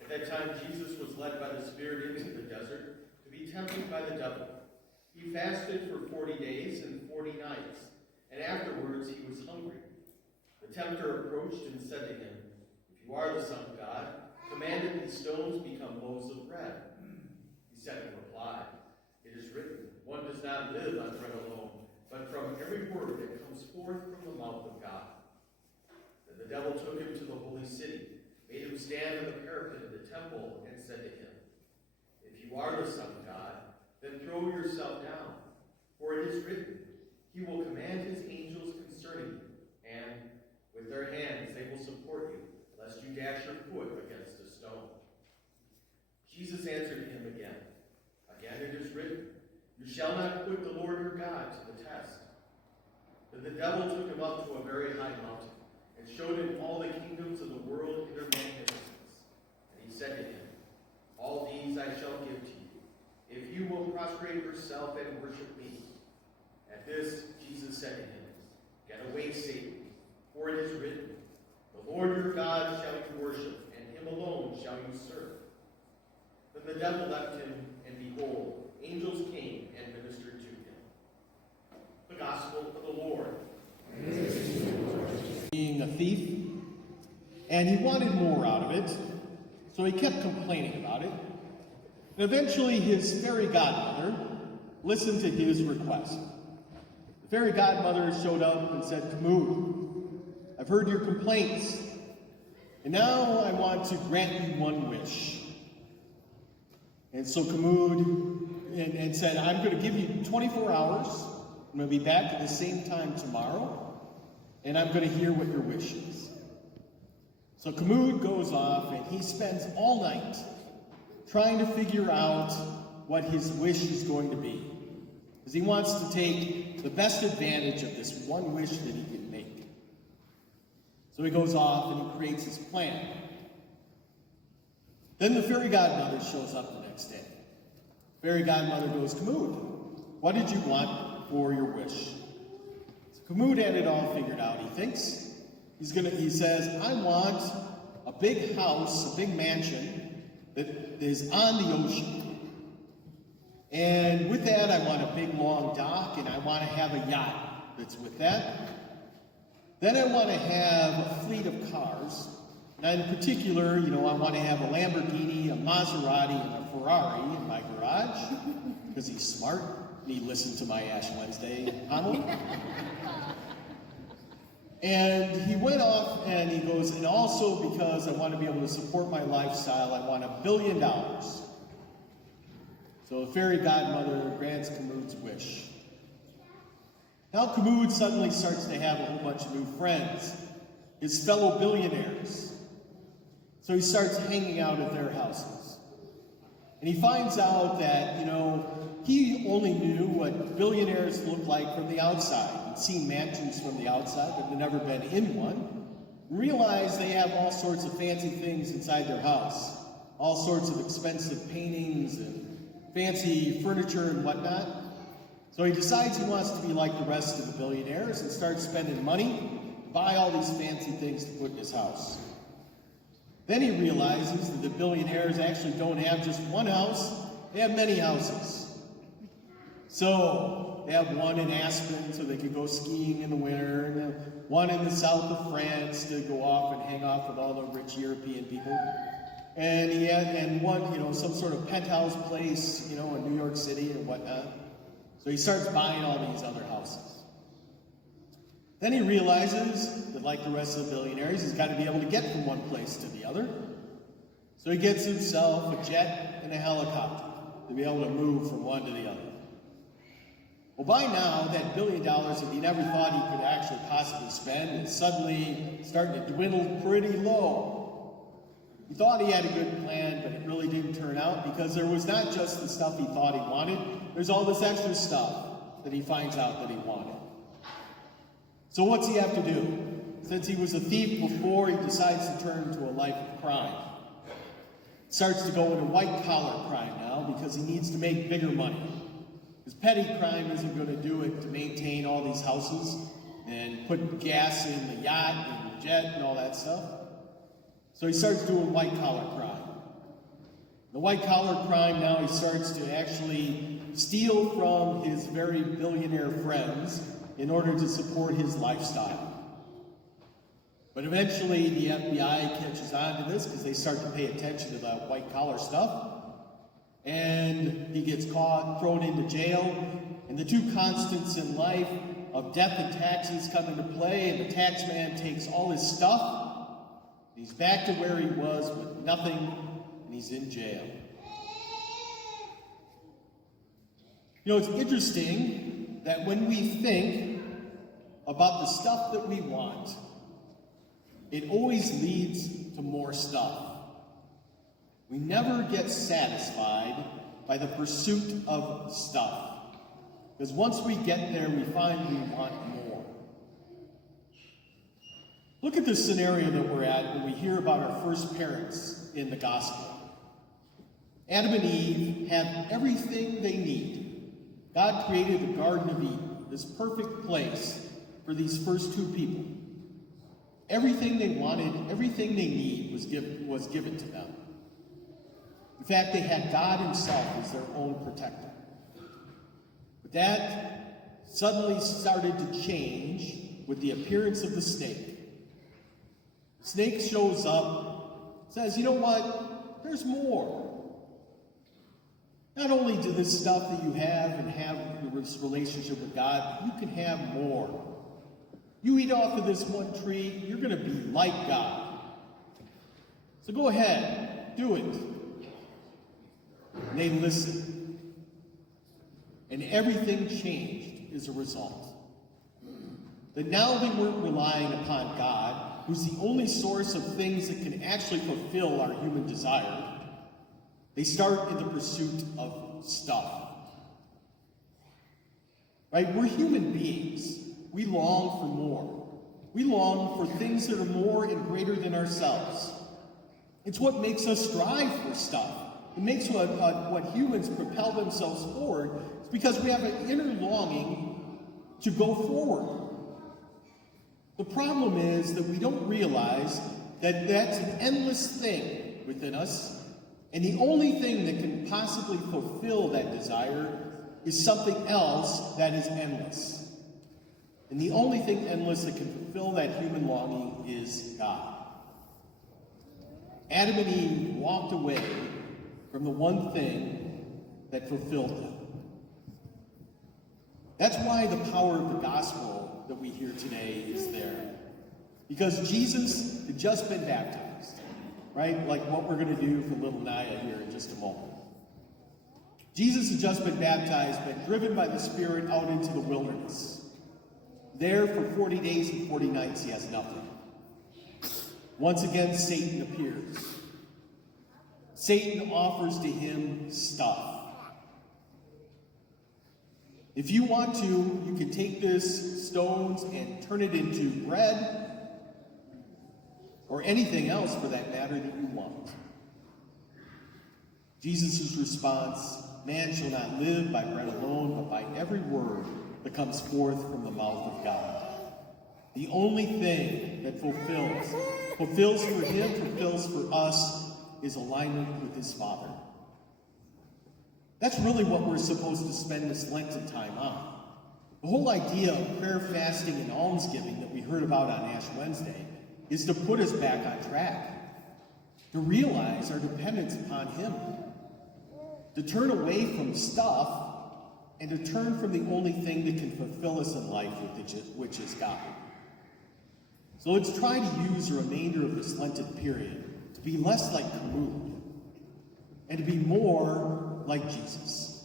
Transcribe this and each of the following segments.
At that time, Jesus was led by the Spirit into the desert to be tempted by the devil. He fasted for 40 days and 40 nights, and afterwards he was hungry. The tempter approached and said to him, "If you are the Son of God, command that these stones become loaves of bread." He said in reply, "It is written, one does not live on bread alone, but from every word that comes forth from the mouth of God." Then the devil took him to the holy city, made him stand on the parapet of the temple, and said to him, "If you are the Son of God, then throw yourself down, for it is written, he will command his angels concerning you, and with their hands they will support you, lest you dash your foot against a stone." Jesus answered him again, "Again it is written, you shall not put the Lord your God to the test." Then the devil took him up to a very high mountain, and showed him all the kingdoms of the world in their magnificence. And he said to him, "All these I shall give to you, if you will prostrate yourself and worship me." At this, Jesus said to him, "Get away, Satan, for it is written, the Lord your God shall you worship, and him alone shall you serve." Then the devil left him, and behold, angels came and ministered to him. The Gospel of the Lord. Being a thief, and he wanted more out of it, so he kept complaining about it. And eventually his fairy godmother listened to his request. The fairy godmother showed up and said, "𝐞𝐽, I've heard your complaints, and now I want to grant you one wish." And so 𝐞𝐽 and said, "I'm going to give you 24 hours. I'm going to be back at the same time tomorrow, and I'm going to hear what your wish is." So 𝐞𝐽 goes off, and he spends all night trying to figure out what his wish is going to be, because he wants to take the best advantage of this one wish that he can make. So he goes off and he creates his plan. Then the fairy godmother shows up the next day. Fairy godmother goes, "𝐞𝐽, what did you want for your wish?" So 𝐞𝐽 had it all figured out, he thinks. He says, "I want a big house, a big mansion that is on the ocean. And with that, I want a big long dock, and I want to have a yacht that's with that. Then I want to have a fleet of cars. And in particular, I want to have a Lamborghini, a Maserati, and a Ferrari in my garage, because he's smart, and he listened to my Ash Wednesday homily." And he went off and he goes, "And also because I want to be able to support my lifestyle, I want $1 billion. So the fairy godmother grants 𝐞𝐽's wish. Now 𝐞𝐽 suddenly starts to have a whole bunch of new friends, his fellow billionaires. So he starts hanging out at their houses. And he finds out that, he only knew what billionaires look like from the outside. He'd seen mansions from the outside, but had never been in one. And realized they have all sorts of fancy things inside their house. All sorts of expensive paintings and fancy furniture and whatnot. So he decides he wants to be like the rest of the billionaires and starts spending money to buy all these fancy things to put in his house. Then he realizes that the billionaires actually don't have just one house, they have many houses. So they have one in Aspen so they can go skiing in the winter, and one in the south of France to go off and hang off with all the rich European people. And he had one, some sort of penthouse place, in New York City and whatnot. So he starts buying all these other houses. Then he realizes that, like the rest of the billionaires, he's got to be able to get from one place to the other. So he gets himself a jet and a helicopter to be able to move from one to the other. Well, by now, that $1 billion that he never thought he could actually possibly spend is suddenly starting to dwindle pretty low. He thought he had a good plan, but it really didn't turn out, because there was not just the stuff he thought he wanted, there's all this extra stuff that he finds out that he wanted. So what's he have to do? Since he was a thief before, he decides to turn to a life of crime. Starts to go into white-collar crime now because he needs to make bigger money. Because petty crime isn't going to do it to maintain all these houses and put gas in the yacht and the jet and all that stuff. So he starts doing white-collar crime. The white-collar crime now he starts to actually steal from his very billionaire friends in order to support his lifestyle. But eventually the FBI catches on to this because they start to pay attention to the white-collar stuff. And he gets caught, thrown into jail, and the two constants in life of death and taxes come into play, and the tax man takes all his stuff, and he's back to where he was with nothing, and he's in jail. You know, it's interesting that when we think about the stuff that we want, it always leads to more stuff. We never get satisfied by the pursuit of stuff. Because once we get there, we find we want more. Look at this scenario that we're at when we hear about our first parents in the gospel. Adam and Eve have everything they need. God created the Garden of Eden, this perfect place for these first two people. Everything they wanted, everything they need was given to them. In fact, they had God himself as their own protector. But that suddenly started to change with the appearance of the snake. The snake shows up, says, you know what? There's more. Not only do this stuff that you have and have this relationship with God, you can have more. You eat off of this one tree, you're going to be like God. So go ahead, do it. And they listened. And everything changed as a result. That now they weren't relying upon God, who's the only source of things that can actually fulfill our human desire. They start in the pursuit of stuff. Right? We're human beings. We long for more. We long for things that are more and greater than ourselves. It's what makes us strive for stuff. It makes what humans propel themselves forward. It's because we have an inner longing to go forward. The problem is that we don't realize that that's an endless thing within us, and the only thing that can possibly fulfill that desire is something else that is endless. And the only thing endless that can fulfill that human longing is God. Adam and Eve walked away from the one thing that fulfilled them. That's why the power of the gospel that we hear today is there. Because Jesus had just been baptized, right? Like what we're going to do for little Naya here in just a moment. Jesus had just been baptized, been driven by the Spirit out into the wilderness. There for 40 days and 40 nights he has nothing. Once again, Satan appears. Satan offers to him stuff. If you want to, you can take this stones and turn it into bread, or anything else for that matter that you want. Jesus' response, man shall not live by bread alone, but by every word that comes forth from the mouth of God. The only thing that fulfills for him, fulfills for us, is alignment with his Father. That's really what we're supposed to spend this Lenten time on. The whole idea of prayer, fasting, and almsgiving that we heard about on Ash Wednesday is to put us back on track, to realize our dependence upon him, to turn away from stuff, and to turn from the only thing that can fulfill us in life, which is God. So let's try to use the remainder of this Lenten period to be less like 𝐸𝐿 and to be more like Jesus.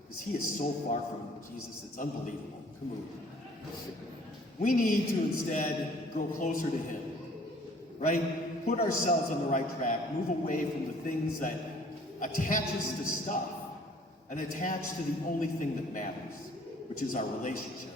Because he is so far from Jesus, it's unbelievable. 𝐸𝐿. We need to instead grow closer to him, right? Put ourselves on the right track, move away from the things that attach us to stuff and attach to the only thing that matters, which is our relationship